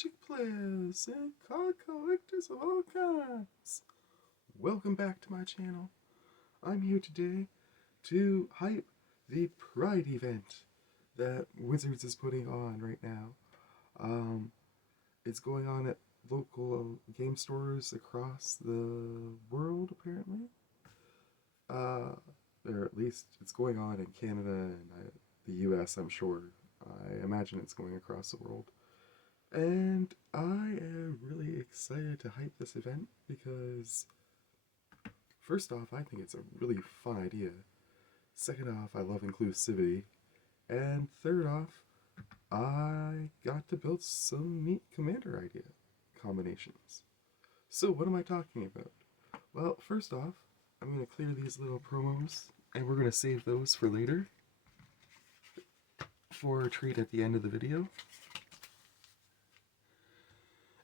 magic players and card collectors of all kinds. Welcome back to my channel. I'm here today to hype the Pride event that Wizards is putting on right now. It's going on at local game stores across the world, apparently. Or at least it's going on in Canada and the US, I'm sure. I imagine it's going across the world. And I am really excited to hype this event because, first off, I think it's a really fun idea. Second off, I love inclusivity. And third off, I got to build some neat commander idea combinations. So what am I talking about? Well, first off, I'm going to clear these little promos, and we're going to save those for later for a treat at the end of the video.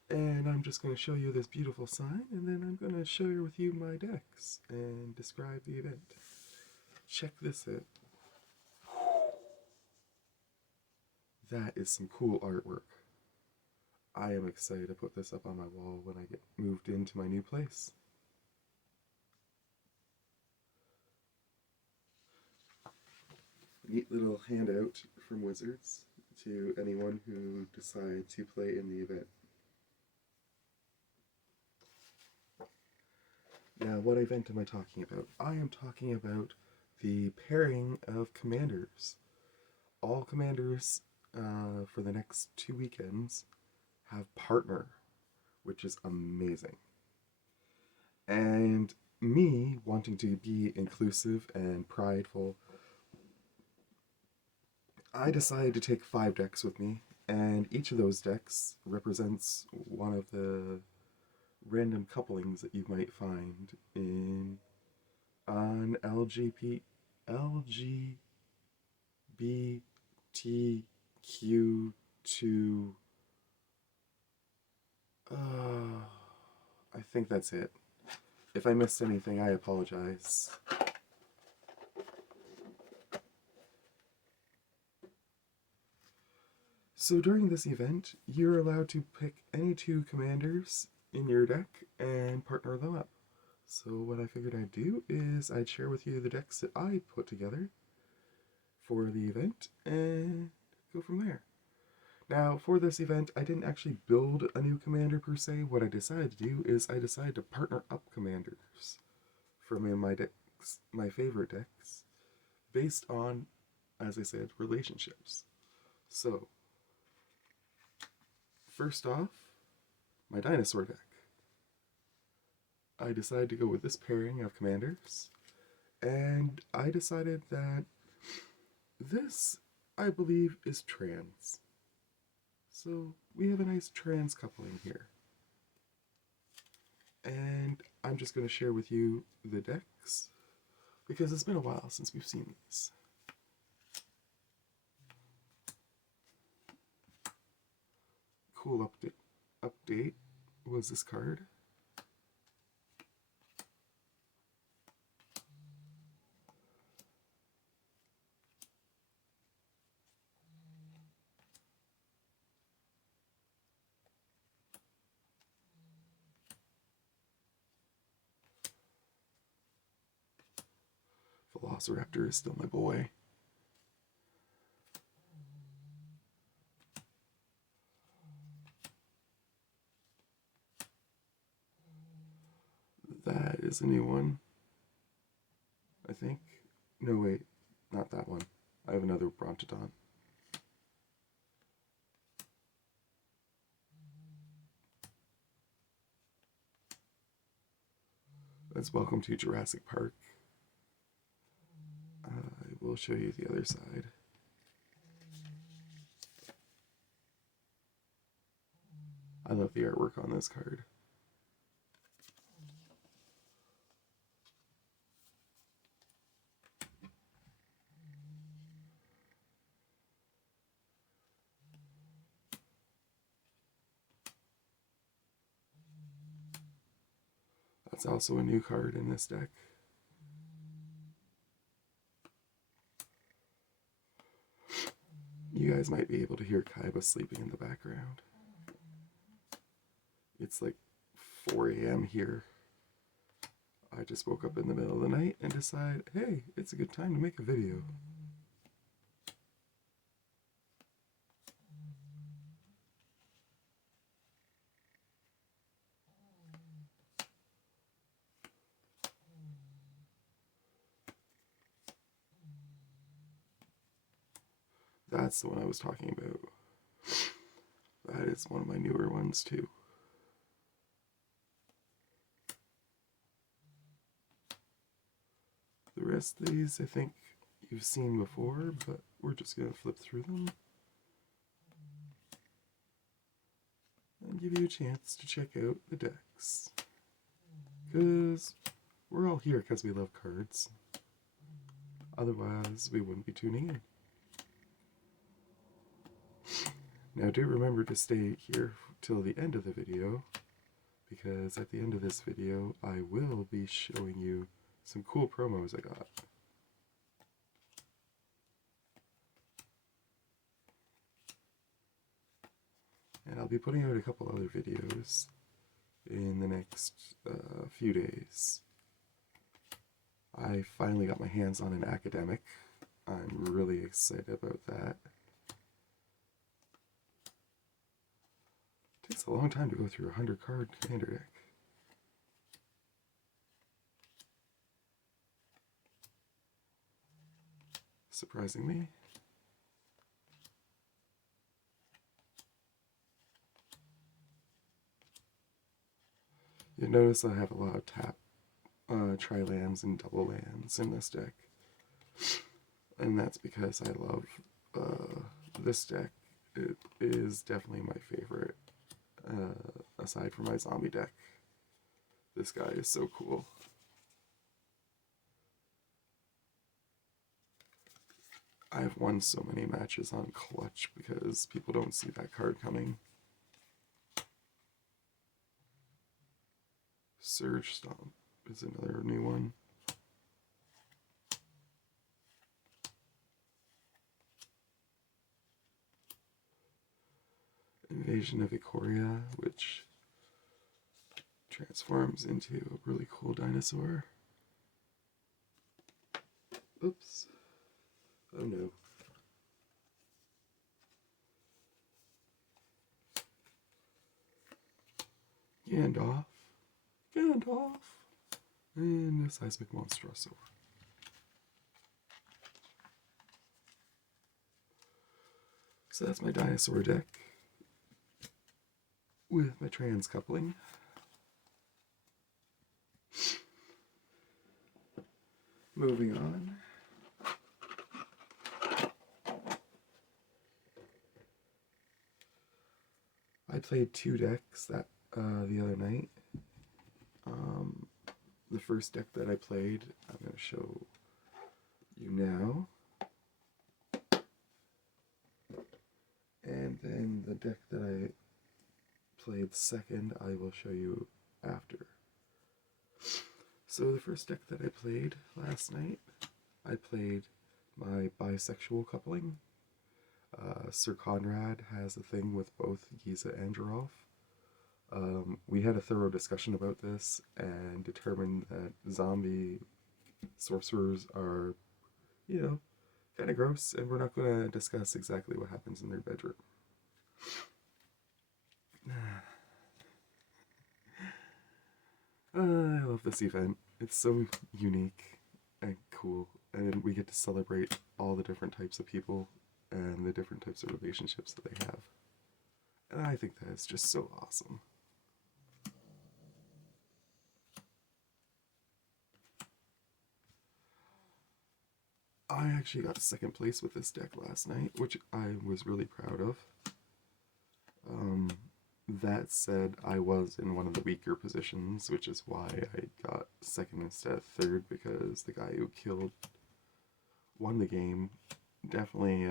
And I'm just going to show you this beautiful sign, and then I'm going to share with you my decks and describe the event. Check this out. That is some cool artwork. I am excited to put this up on my wall when I get moved into my new place. Neat little handout from Wizards to anyone who decides to play in the event. Now, what event am I talking about? I am talking about the pairing of commanders. All commanders for the next 2 weekends have partner, which is amazing. And me wanting to be inclusive and prideful, I decided to take 5 decks with me, and each of those decks represents one of the random couplings that you might find in an LGBTQ I think that's it. If I missed anything, I apologize. So during this event, you're allowed to pick any 2 commanders in your deck and partner them up. So what I figured I'd do is I'd share with you the decks that I put together for the event and go from there. Now, for this event, I didn't actually build a new commander per se. What I decided to do is I decided to partner up commanders from my decks, my favorite decks, based on, as I said, relationships. So, first off, my dinosaur deck. I decided to go with this pairing of commanders, and I decided that this, I believe, is trans. So we have a nice trans coupling here. And I'm just going to share with you the decks, because it's been a while since we've seen these. Cool update was this card. Velociraptor is still my boy. That is a new one, I think. No, wait, not that one. I have another Brontodon. That's Welcome to Jurassic Park. I will show you the other side. I love the artwork on this card. That's also a new card in this deck. You guys might be able to hear Kaiba sleeping in the background. It's like 4 a.m. here. I just woke up in the middle of the night and decided, hey, it's a good time to make a video. That's the one I was talking about. That is one of my newer ones too. The rest of these I think you've seen before, but we're just going to flip through them and give you a chance to check out the decks. Because we're all here because we love cards. Otherwise, we wouldn't be tuning in. Now do remember to stay here till the end of the video, because at the end of this video I will be showing you some cool promos I got. And I'll be putting out a couple other videos in the next few days. I finally got my hands on an academic. I'm really excited about that. It takes a long time to go through a 100 card commander deck. Surprisingly. You notice I have a lot of tap tri-lands and double lands in this deck. And that's because I love this deck. It is definitely my favorite, aside from my zombie deck. This guy is so cool. I've won so many matches on Clutch because people don't see that card coming. Surge Stomp is another new one. Invasion of Ikoria, which transforms into a really cool dinosaur. Oops. Oh no. Gandalf. And a Seismic Monstrosaur. So that's my dinosaur deck with my trans coupling. Moving on. I played 2 decks the other night. The first deck that I played, I'm going to show you now. And then the deck that I played second, I will show you after. So the first deck that I played last night, I played my bisexual coupling. Sir Conrad has a thing with both Giza and Giraffe. We had a thorough discussion about this and determined that zombie sorcerers are, kind of gross, and we're not going to discuss exactly what happens in their bedroom. I love this event. It's so unique and cool, and we get to celebrate all the different types of people and the different types of relationships that they have. And I think that is just so awesome. I actually got second place with this deck last night, which I was really proud of. That said, I was in one of the weaker positions, which is why I got second instead of third, because the guy who won the game definitely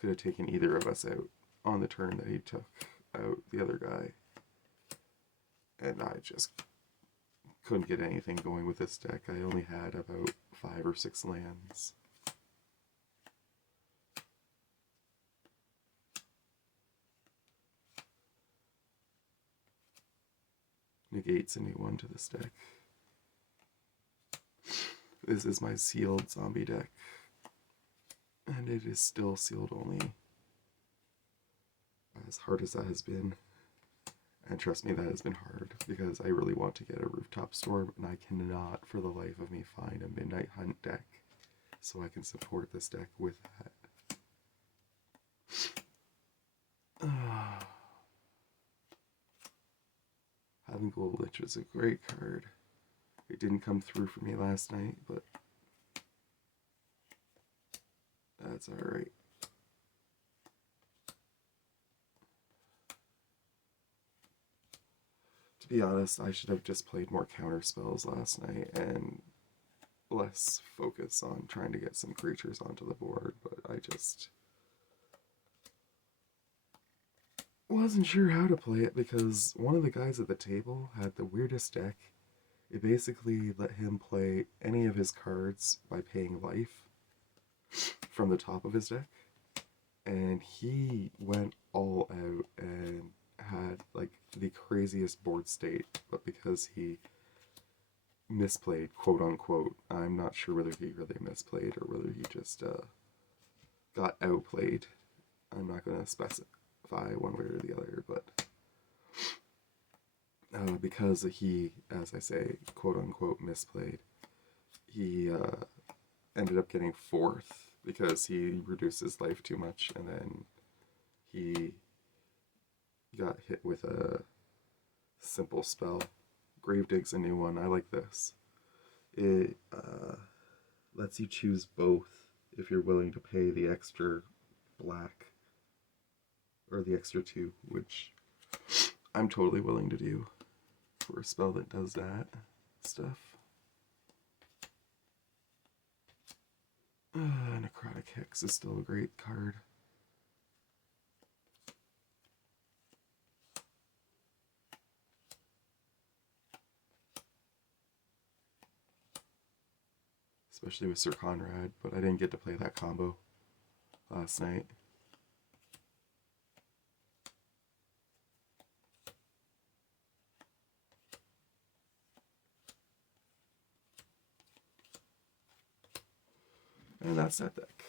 could have taken either of us out on the turn that he took out the other guy. And I just couldn't get anything going with this deck. I only had about 5 or 6 lands. negates a new one to this deck. This is my sealed zombie deck, and it is still sealed only, as hard as that has been. And trust me, that has been hard, because I really want to get a Rooftop Storm, and I cannot for the life of me find a Midnight Hunt deck, so I can support this deck with that. Having Gold Lich was a great card. It didn't come through for me last night, but that's alright. To be honest, I should have just played more counter spells last night and less focus on trying to get some creatures onto the board, but I just wasn't sure how to play it because one of the guys at the table had the weirdest deck. It basically let him play any of his cards by paying life from the top of his deck, and he went all out and had like the craziest board state, but because he misplayed, quote unquote, I'm not sure whether he really misplayed or whether he just got outplayed. I'm not going to specify one way or the other, but because he, as I say, quote unquote, misplayed, he ended up getting fourth because he reduced his life too much, and then he got hit with a simple spell. Gravedig's a new one. I like this. It lets you choose both if you're willing to pay the extra black or the extra 2, which I'm totally willing to do for a spell that does that stuff. Necrotic Hex is still a great card. Especially with Sir Conrad, but I didn't get to play that combo last night. And that's that deck.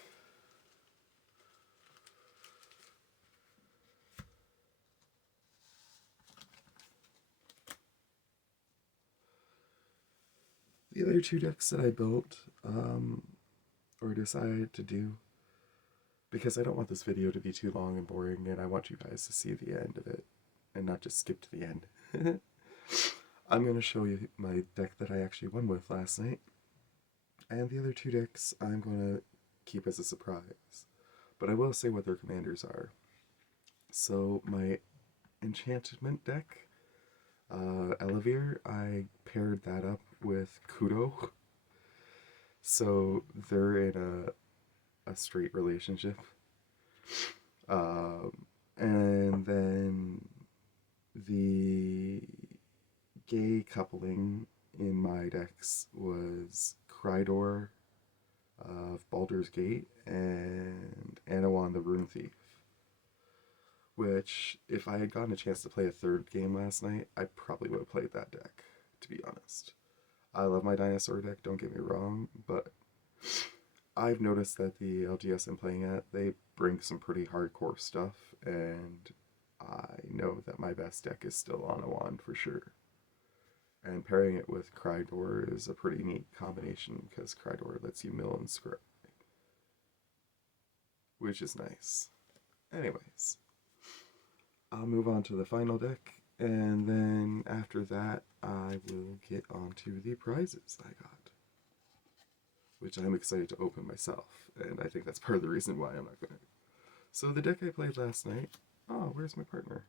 The other 2 decks that I built, or decided to do, because I don't want this video to be too long and boring, and I want you guys to see the end of it, and not just skip to the end. I'm going to show you my deck that I actually won with last night, and the other 2 decks I'm going to keep as a surprise, but I will say what their commanders are. So my enchantment deck, Elevere, I paired that up with Kudo. So they're in a straight relationship. And then the gay coupling in my decks was Krydor of Baldur's Gate and Anawan the Rune Thief. Which, if I had gotten a chance to play a 3rd game last night, I probably would have played that deck, to be honest. I love my dinosaur deck, don't get me wrong, but I've noticed that the LGS I'm playing at, they bring some pretty hardcore stuff, and I know that my best deck is still Anawan for sure. And pairing it with Krydor is a pretty neat combination, because Krydor lets you mill and scry, which is nice. Anyways, I'll move on to the final deck, and then after that, I will get on to the prizes I got, which I'm excited to open myself, and I think that's part of the reason why I'm not going to. So the deck I played last night, oh, where's my partner?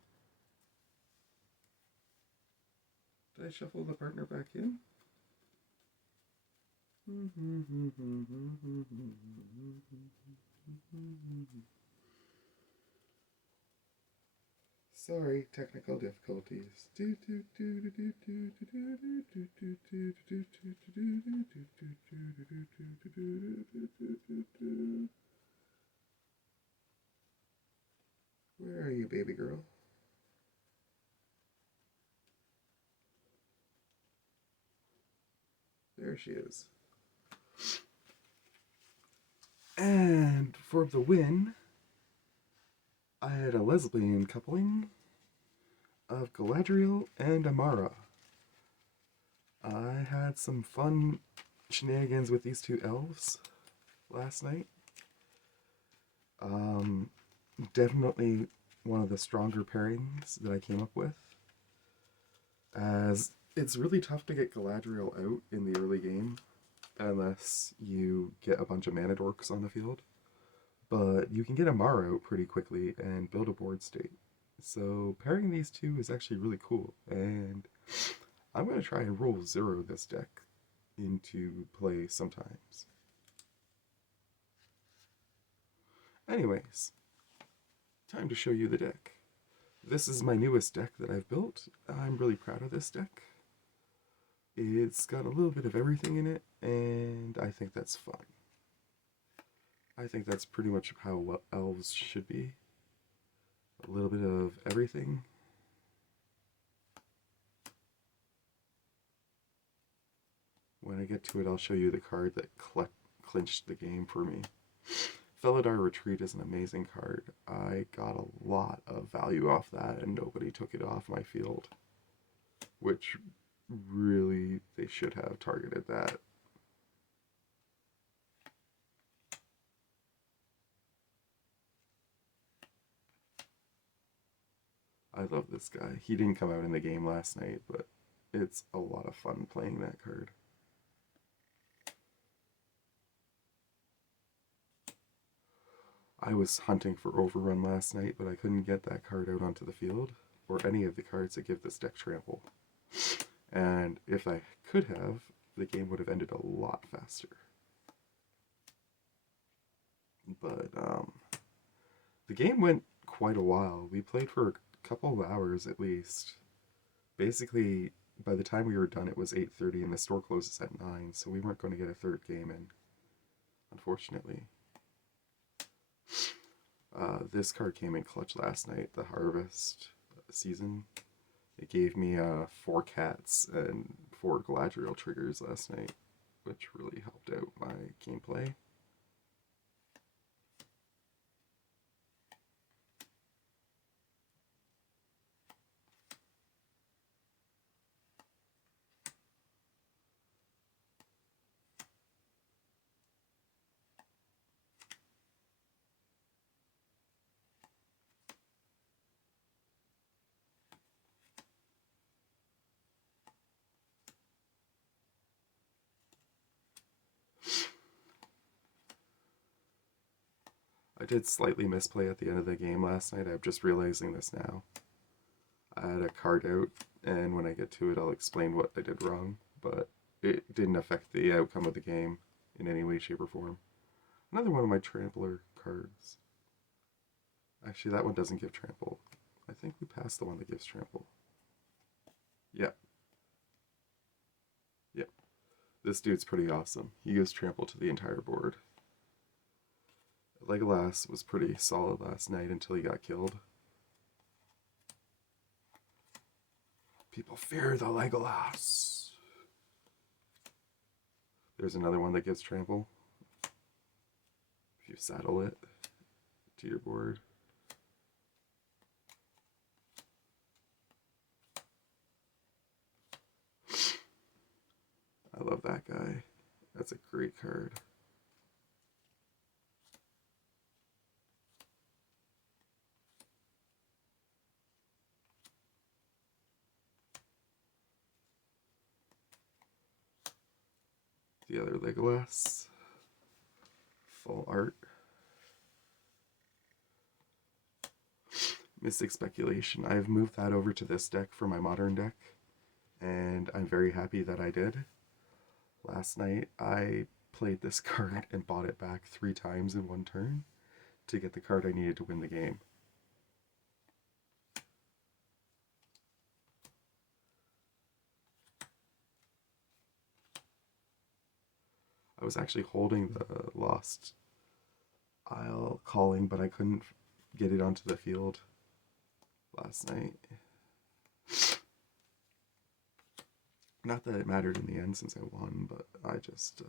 Did I shuffle the partner back in? Sorry, technical difficulties. Where are you, baby girl? she is. And for the win, I had a Lesbian coupling of Galadriel and Amara. I had some fun shenanigans with these two elves last night. Definitely one of the stronger pairings that I came up with, as it's really tough to get Galadriel out in the early game unless you get a bunch of mana dorks on the field. But you can get Amara out pretty quickly and build a board state. So pairing these two is actually really cool, and I'm going to try and roll 0 this deck into play sometimes. Anyways, time to show you the deck. This is my newest deck that I've built. I'm really proud of this deck. It's got a little bit of everything in it, and I think that's fun. I think that's pretty much how elves should be. A little bit of everything. When I get to it, I'll show you the card that clinched the game for me. Felidar Retreat is an amazing card. I got a lot of value off that, and nobody took it off my field. Which, really, they should have targeted that. I love this guy. He didn't come out in the game last night, but it's a lot of fun playing that card. I was hunting for Overrun last night, but I couldn't get that card out onto the field, or any of the cards that give this deck trample. And if I could have, the game would have ended a lot faster. But the game went quite a while. We played for a couple of hours at least. Basically, by the time we were done, it was 8:30 and the store closes at 9, so we weren't going to get a third game in, unfortunately. This card came in clutch last night, the Harvest season. It gave me 4 cats and 4 Galadriel triggers last night, which really helped out my gameplay. I did slightly misplay at the end of the game last night. I'm just realizing this now. I had a card out, and when I get to it, I'll explain what I did wrong, but it didn't affect the outcome of the game in any way, shape, or form. Another one of my Trampler cards. Actually, that one doesn't give trample. I think we passed the one that gives trample. Yep. Yep. This dude's pretty awesome. He gives trample to the entire board. Legolas was pretty solid last night until he got killed. People fear the Legolas. There's another one that gives trample. If you saddle it to your board. I love that guy. That's a great card. The other Legolas. Full art. Mystic Speculation. I've moved that over to this deck for my modern deck, and I'm very happy that I did. Last night I played this card and bought it back 3 times in one turn to get the card I needed to win the game. I was actually holding the Lost Isle Calling, but I couldn't get it onto the field last night. Not that it mattered in the end since I won, but I just,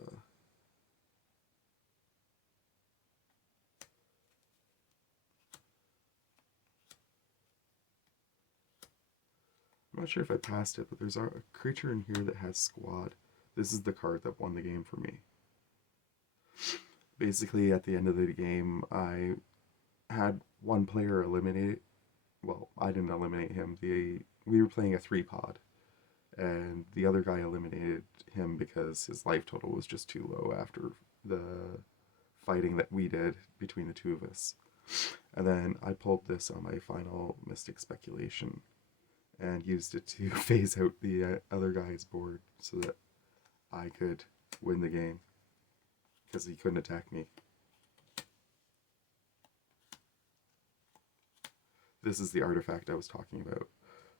I'm not sure if I passed it, but there's a creature in here that has squad. This is the card that won the game for me. Basically, at the end of the game, I had one player eliminated. Well, I didn't eliminate him. We were playing a 3-pod, and the other guy eliminated him because his life total was just too low after the fighting that we did between the two of us. And then I pulled this on my final Mystic Speculation and used it to phase out the other guy's board so that I could win the game because he couldn't attack me. This is the artifact I was talking about.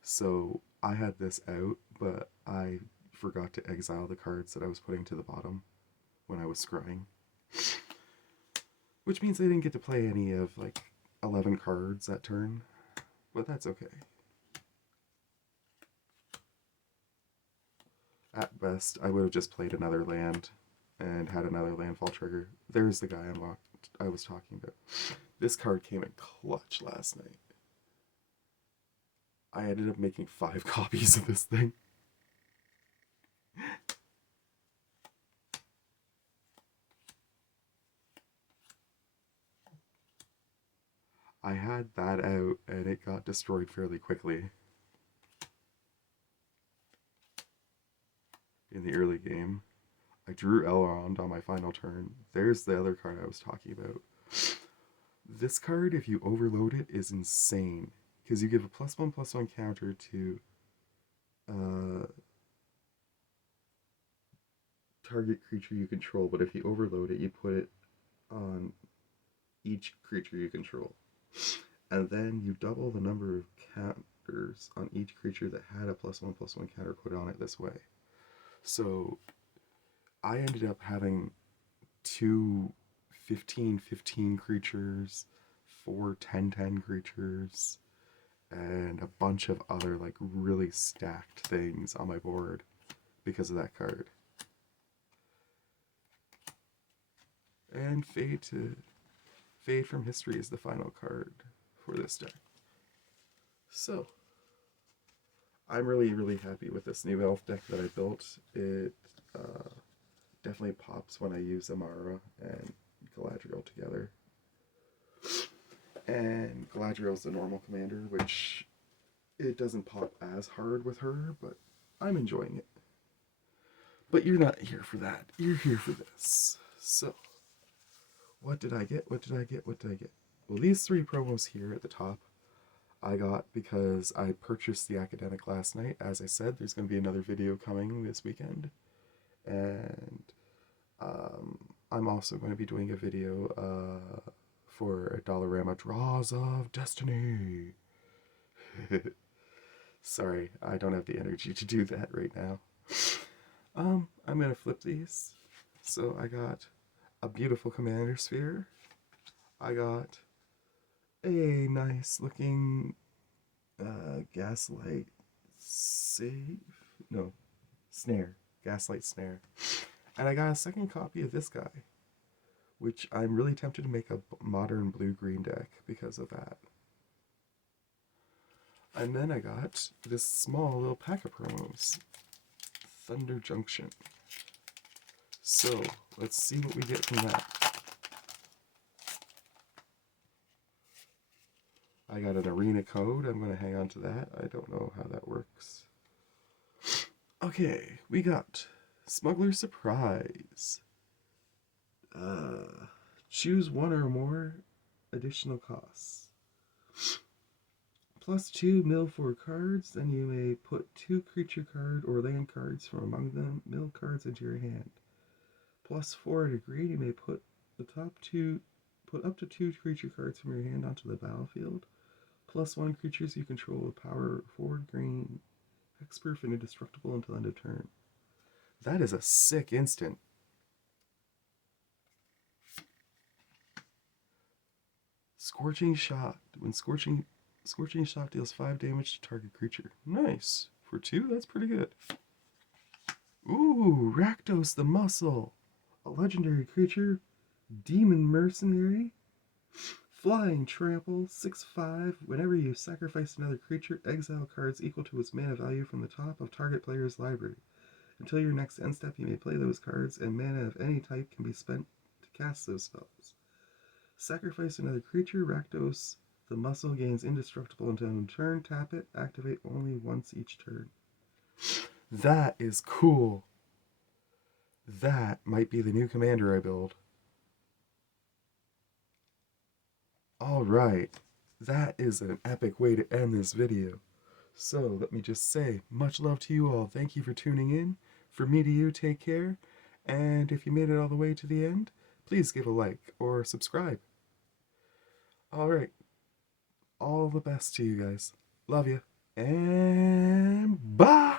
So I had this out, but I forgot to exile the cards that I was putting to the bottom when I was scrying. Which means I didn't get to play any of like 11 cards that turn, but that's okay. At best, I would have just played another land and had another landfall trigger. There's the guy I was talking about. This card came in clutch last night. I ended up making 5 copies of this thing. I had that out and it got destroyed fairly quickly in the early game. I drew Elrond on my final turn. There's the other card I was talking about. This card, if you overload it, is insane. Because you give a +1/+1 counter to target creature you control, but if you overload it, you put it on each creature you control. And then you double the number of counters on each creature that had a +1/+1 counter put on it this way. So I ended up having 2 15/15 creatures, 4 10/10 creatures, and a bunch of other like really stacked things on my board because of that card. And Fade from History is the final card for this deck. So I'm really happy with this new elf deck that I built. It definitely pops when I use Amara and Galadriel together. And Galadriel's the normal commander, which it doesn't pop as hard with her, but I'm enjoying it. But you're not here for that. You're here for this. So, what did I get? What did I get? What did I get? Well, these 3 promos here at the top I got because I purchased the Academic last night. As I said, there's going to be another video coming this weekend. And I'm also going to be doing a video for Dollarama Draws of Destiny. Sorry, I don't have the energy to do that right now. I'm going to flip these. So I got a beautiful Commander Sphere. I got a nice looking Gaslight Snare. Gaslight Snare. And I got a second copy of this guy, which I'm really tempted to make a modern blue-green deck because of that. And then I got this small little pack of promos. Thunder Junction. So, let's see what we get from that. I got an arena code. I'm going to hang on to that. I don't know how that works. Okay, we got Smuggler Surprise. Choose 1 or more additional costs. +2 mill 4 cards, then you may put 2 creature card or land cards from among them mill cards into your hand. +4 at a grade, you may put up to 2 creature cards from your hand onto the battlefield. +1 creatures you control with power forward, green, hexproof, and indestructible until end of turn. That is a sick instant. Scorching Shot. When Scorching Shot deals 5 damage to target creature. Nice. For 2, that's pretty good. Ooh, Rakdos the Muscle. A legendary creature. Demon Mercenary. Flying Trample, 6/5. Whenever you sacrifice another creature, exile cards equal to its mana value from the top of target player's library. Until your next end step, you may play those cards, and mana of any type can be spent to cast those spells. Sacrifice another creature, Rakdos the Muscle gains indestructible until end turn. Tap it, activate only once each turn. That is cool. That might be the new commander I build. Alright, that is an epic way to end this video. So let me just say, much love to you all. Thank you for tuning in. From me to you, take care. And if you made it all the way to the end, please give a like or subscribe. Alright, all the best to you guys. Love you. And bye!